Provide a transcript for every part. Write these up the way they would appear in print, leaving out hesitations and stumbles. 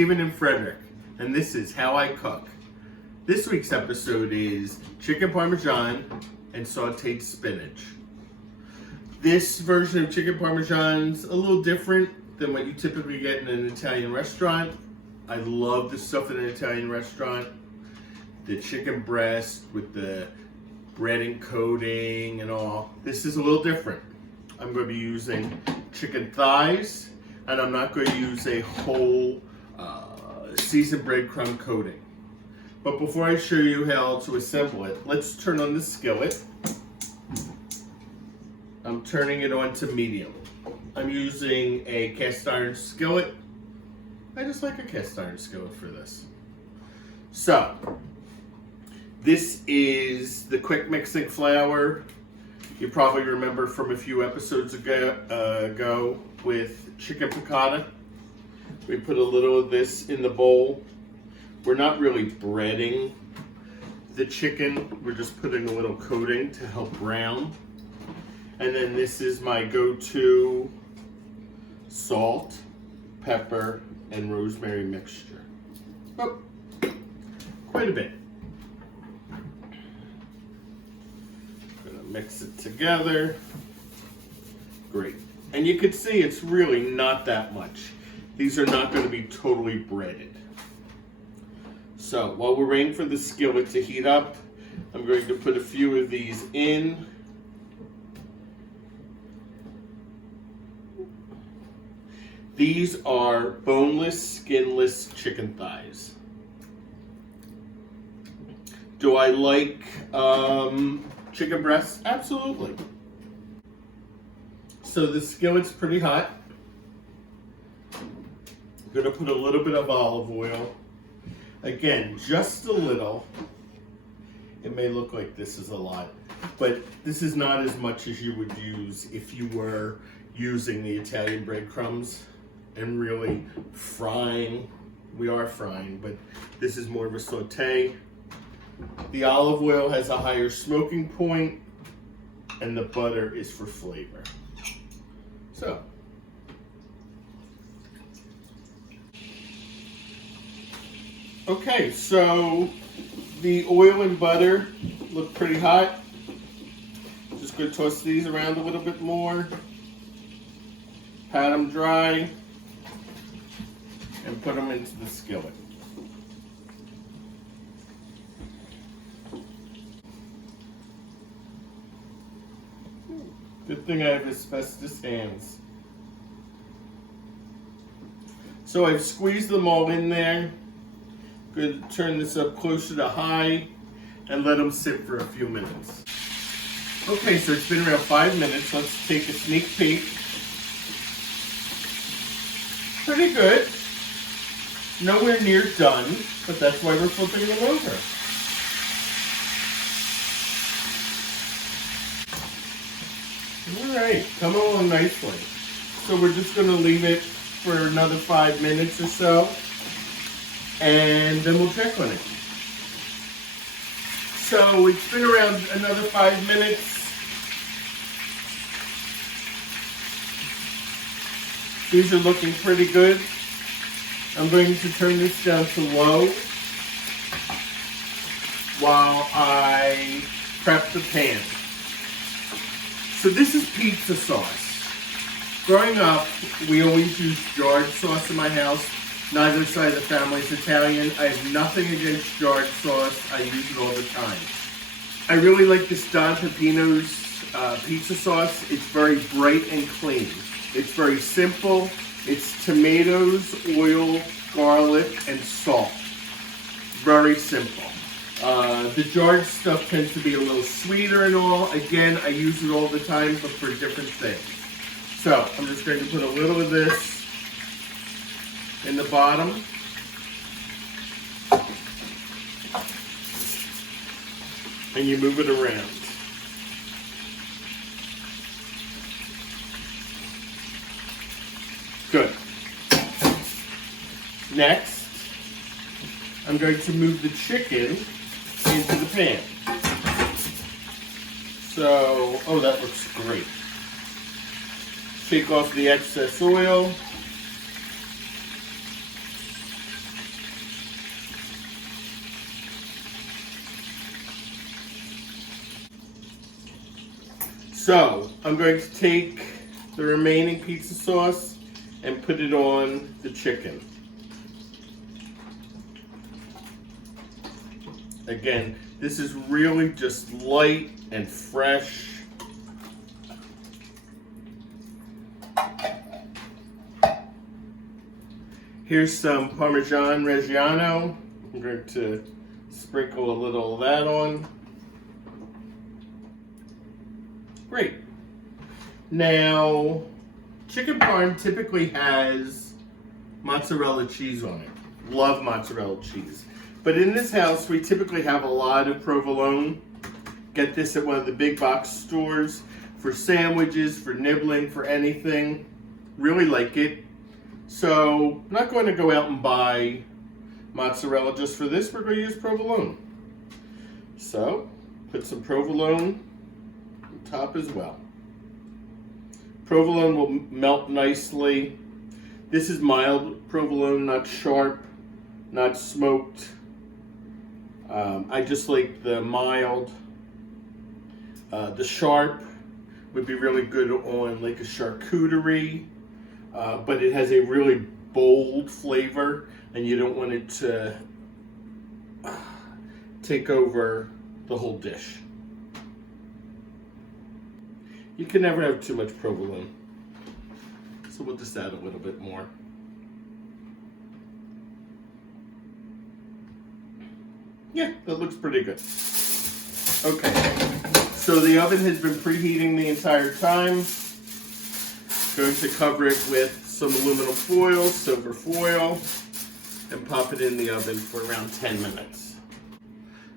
Stephen and Frederick, and this is how I cook. This week's episode is chicken parmesan and sauteed spinach. This version of chicken parmesan's a little different than what you typically get in an Italian restaurant. I love the stuff in an Italian restaurant. The chicken breast with the breading coating and all. This is a little different. I'm going to be using chicken thighs, and I'm not going to use a whole seasoned breadcrumb coating. But before I show you how to assemble it, let's turn on the skillet. I'm turning it on to medium. I'm using a cast iron skillet. I just like a cast iron skillet for this. So, this is the quick mixing flour. You probably remember from a few episodes ago with chicken piccata. We put a little of this in the bowl. We're not really breading the chicken. We're just putting a little coating to help brown. And then this is my go-to salt, pepper, and rosemary mixture. Oh, quite a bit. Gonna mix it together. Great. And you can see it's really not that much. These are not going to be totally breaded. So while we're waiting for the skillet to heat up, I'm going to put a few of these in. These are boneless, skinless chicken thighs. Do I like chicken breasts? Absolutely. So the skillet's pretty hot. I'm going to put a little bit of olive oil. Again, just a little. It may look like this is a lot, but this is not as much as you would use if you were using the Italian breadcrumbs and really frying. We are frying, but this is more of a saute. The olive oil has a higher smoking point, and the butter is for flavor. So, okay, so the oil and butter look pretty hot. Just going to toss these around a little bit more. Pat them dry and put them into the skillet. Good thing I have asbestos hands. So I've squeezed them all in there. Going to turn this up closer to high and let them sit for a few minutes. Okay, so it's been around 5 minutes. Let's take a sneak peek. Pretty good. Nowhere near done, but that's why we're flipping them over. All right, come along nicely. So we're just going to leave it for another 5 minutes or so, and then we'll check on it. So it's been around another 5 minutes. These are looking pretty good. I'm going to turn this down to low while I prep the pan. So this is pizza sauce. Growing up, we always used jarred sauce in my house. Neither side of the family is Italian. I have nothing against jarred sauce. I use it all the time. I really like this Don Pepino's pizza sauce. It's very bright and clean. It's very simple. It's tomatoes, oil, garlic, and salt. Very simple. The jarred stuff tends to be a little sweeter and all. Again, I use it all the time, but for different things. So, I'm just going to put a little of this in the bottom. And you move it around. Good. Next, I'm going to move the chicken into the pan. So, oh, that looks great. Take off the excess oil. So I'm going to take the remaining pizza sauce and put it on the chicken. Again, this is really just light and fresh. Here's some Parmesan Reggiano. I'm going to sprinkle a little of that on. Great. Now, chicken parm typically has mozzarella cheese on it. Love mozzarella cheese. But in this house, we typically have a lot of provolone. Get this at one of the big box stores for sandwiches, for nibbling, for anything. Really like it. So, I'm not going to go out and buy mozzarella just for this. We're going to use provolone. So, put some provolone on top as well. Provolone will melt nicely. This is mild provolone, not sharp, not smoked. I just like the mild. The sharp would be really good on like a charcuterie, but it has a really bold flavor and you don't want it to take over the whole dish. You can never have too much provolone. So we'll just add a little bit more. Yeah, that looks pretty good. Okay, so the oven has been preheating the entire time. Going to cover it with some aluminum foil, silver foil, and pop it in the oven for around 10 minutes.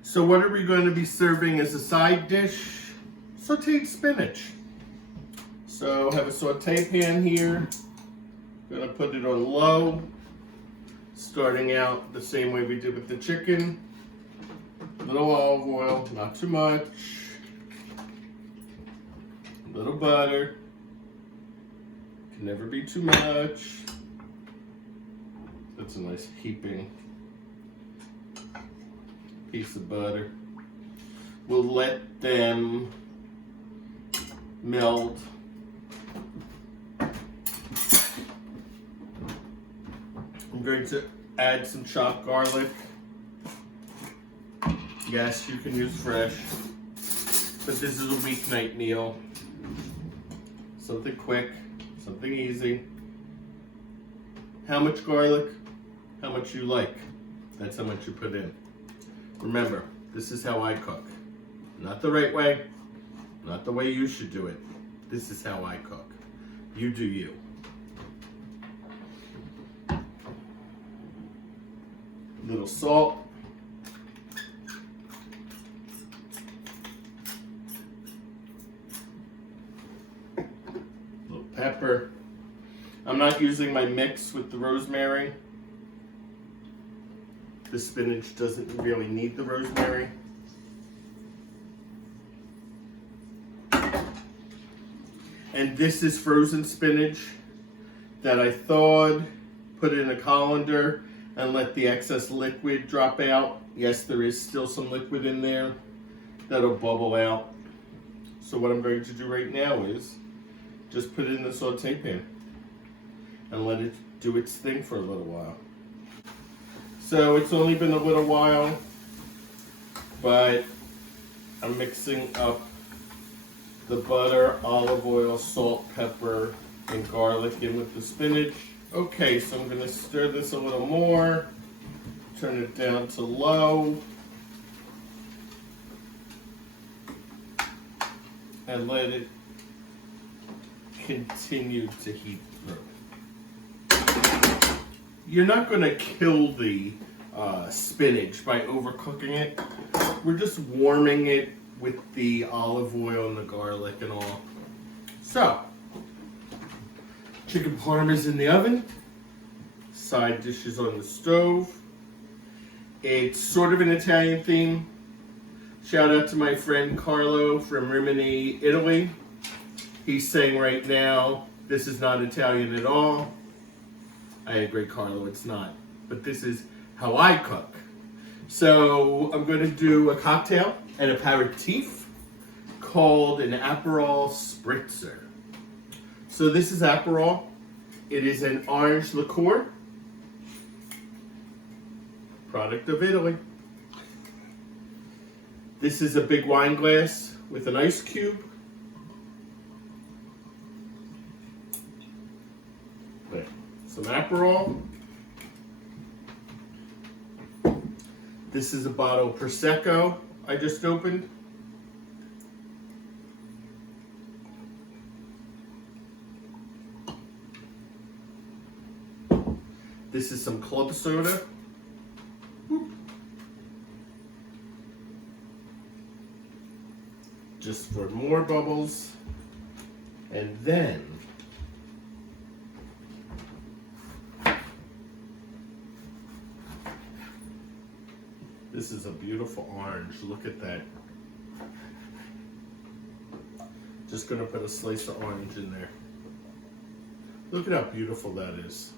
So what are we going to be serving as a side dish? Sauteed spinach. So I have a saute pan here. Gonna put it on low, starting out the same way we did with the chicken. A little olive oil, not too much. A little butter. Can never be too much. That's a nice heaping piece of butter. We'll let them melt. I'm going to add some chopped garlic. Yes, you can use fresh, but this is a weeknight meal. Something quick, something easy. How much garlic? How much you like. That's how much you put in. Remember, this is how I cook. Not the right way, not the way you should do it. This is how I cook. You do you. A little salt. Pepper. I'm not using my mix with the rosemary. The spinach doesn't really need the rosemary. And this is frozen spinach that I thawed, put in a colander, and let the excess liquid drop out. Yes, there is still some liquid in there that'll bubble out. So what I'm going to do right now is just put it in the saute pan and let it do its thing for a little while. So it's only been a little while, but I'm mixing up the butter, olive oil, salt, pepper, and garlic in with the spinach. Okay, so I'm gonna stir this a little more, turn it down to low, and let it continue to heat through. You're not going to kill the spinach by overcooking it. We're just warming it with the olive oil and the garlic and all. So, chicken parm is in the oven. Side dishes on the stove. It's sort of an Italian theme. Shout out to my friend Carlo from Rimini, Italy. He's saying right now, this is not Italian at all. I agree, Carlo, it's not. But this is how I cook. So I'm going to do a cocktail, an aperitif, called an Aperol Spritzer. So this is Aperol. It is an orange liqueur, product of Italy. This is a big wine glass with an ice cube. There. Some Aperol. This is a bottle of Prosecco I just opened. This is some club soda. Just for more bubbles. And then this is a beautiful orange. Look at that. Just gonna put a slice of orange in there. Look at how beautiful that is.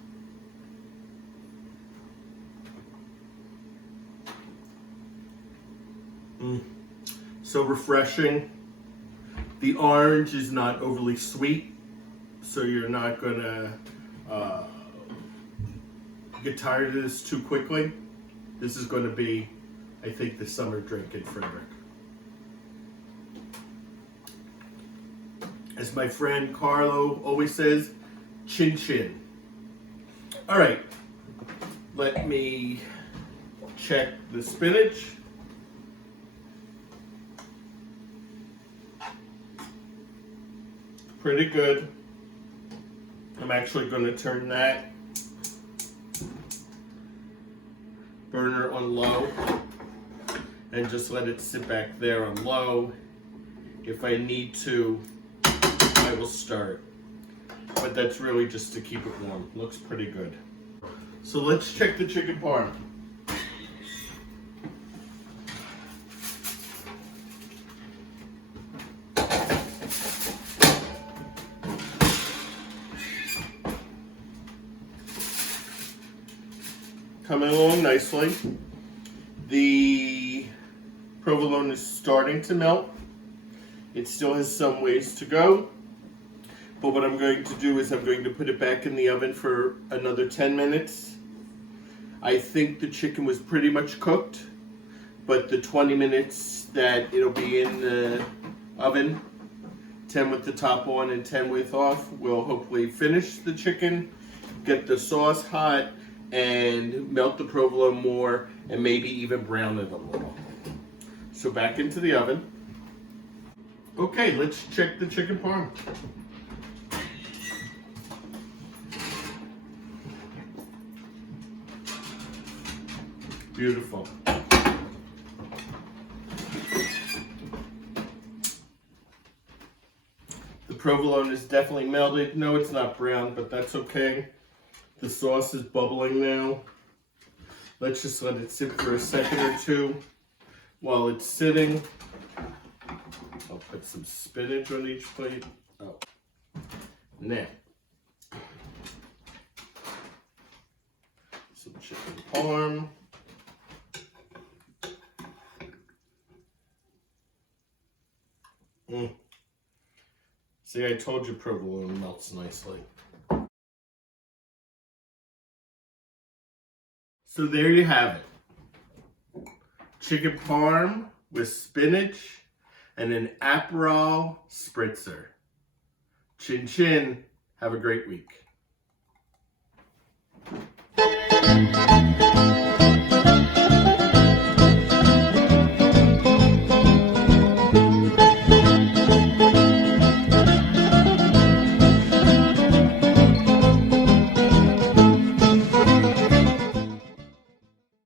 So refreshing. The orange is not overly sweet, so you're not gonna get tired of this too quickly. This is gonna be, I think, the summer drink in Frederick. As my friend Carlo always says, chin chin. All right, let me check the spinach. Pretty good. I'm actually going to turn that burner on low and just let it sit back there on low. If I need to, I will start. But that's really just to keep it warm. Looks pretty good. So let's check the chicken parm. Coming along nicely. The provolone is starting to melt. It still has some ways to go. But what I'm going to do is I'm going to put it back in the oven for another 10 minutes. I think the chicken was pretty much cooked, but the 20 minutes that it'll be in the oven, 10 with the top on and 10 with off, will hopefully finish the chicken, get the sauce hot, and melt the provolone more, and maybe even brown it a little. So back into the oven. Okay, let's check the chicken parm. Beautiful. The provolone is definitely melted. No, it's not brown, but that's okay. The sauce is bubbling now. Let's just let it sit for a second or two. While it's sitting, I'll put some spinach on each plate. Oh, now some chicken parm. See, I told you provolone melts nicely. So there you have it. Chicken parm with spinach and an Aperol Spritzer. Chin chin. Have a great week.